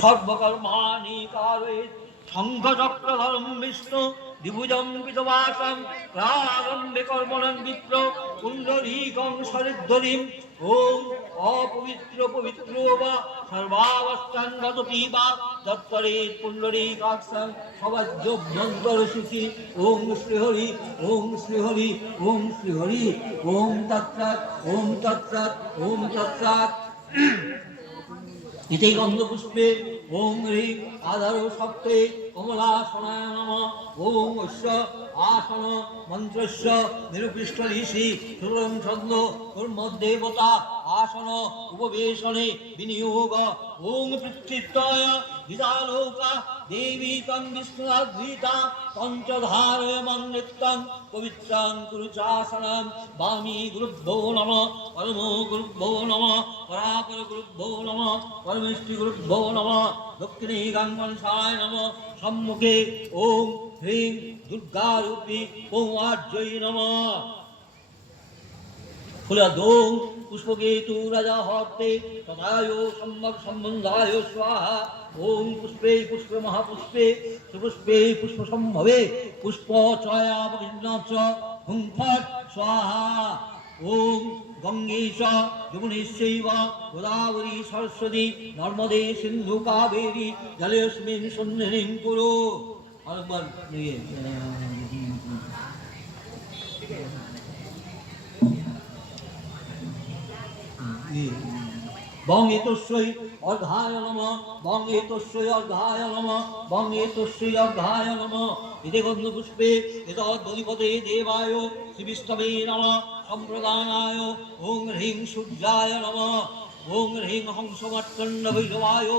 সর্বকর্মাণি কারয়েৎ শঙ্খচক্রধরম বিষ্ণু দ্বিভুজং পিতবাসং প্রারম্ভে কর্মণং বিপ্র পুণ্ডরীকং সরিদ্ধরিম ওম অপবিত্র পবিত্র বা সর্বাবস্থান গততি বা দত্তরে পুণ্ডরীকাক্ষং সবাজ্যোভ্যন্তর সুখী ওম শ্রীহরি ওম শ্রীহরি ওম শ্রীহরি ওম তৎসাৎ ওম তৎসাৎ ওম তৎসাৎ। ইতি গন্ধপুষ্পে ওম হ্রিং আধারো সপ্তে কমলাসনায় নমঃ ওম অস্য আসন মন্ত্রস্য নিরুপৃষ্ট ঋষি সুরং ছন্দ কর্মদেবতা আসন উপবেশনে বিনিয়োগ ওম পৃথিত্বয় বিদালোকা দেবী তং বিষ্ণুরাধৃতা পঞ্চধারয় মন্নিত্যং পবিত্রাং কুরুচাসনম বামী গুরুভ্যো নমঃ পরম গুরুভ্যো নমঃ পরাপর গুরুভ্যো নমঃ পরমেষ্টি গুরুভ্যো নমঃ দক্ষিণে গাঙ্গনসায় নমঃ সম্মুখে ওম হ্রিং দুর্গারূপী পৌমার্যৈ নমঃ। ফুলদোং পুষ্পকেতু রাজা হর্তে তথায় সম্যক সম্বন্ধায় স্বাহা ওম পুষ্পে পুষ্পে মহাপুষ্পে সুপুষ্পে পুষ্প সম্ভবে পুষ্প চয়াবৃন্নচ হুং ফট স্বাহা ওম গঙ্গেশ যমুনেশ্বৈব গোদাবরী সরস্বতী নর্মদে সিন্ধু কাবেরী জলেস্মিন সন্নিধিং কুরু। আরেকবার বঙ্গেতস্যৈ অর্ঘায় নমঃ বঙ্গেতস্যৈ অর্ঘায় নমঃ বঙ্গেতস্যৈ অর্ঘায় নমঃ। ইতি গন্ধপুষ্পে এতদধিপতে দেবায় শ্রীবিষ্ণবে নমঃ সম্প্রদানায় ওং হ্রিং সূর্যায় নমঃ ওং হ্রিং হংসমার্তণ্ড ভৈরবায়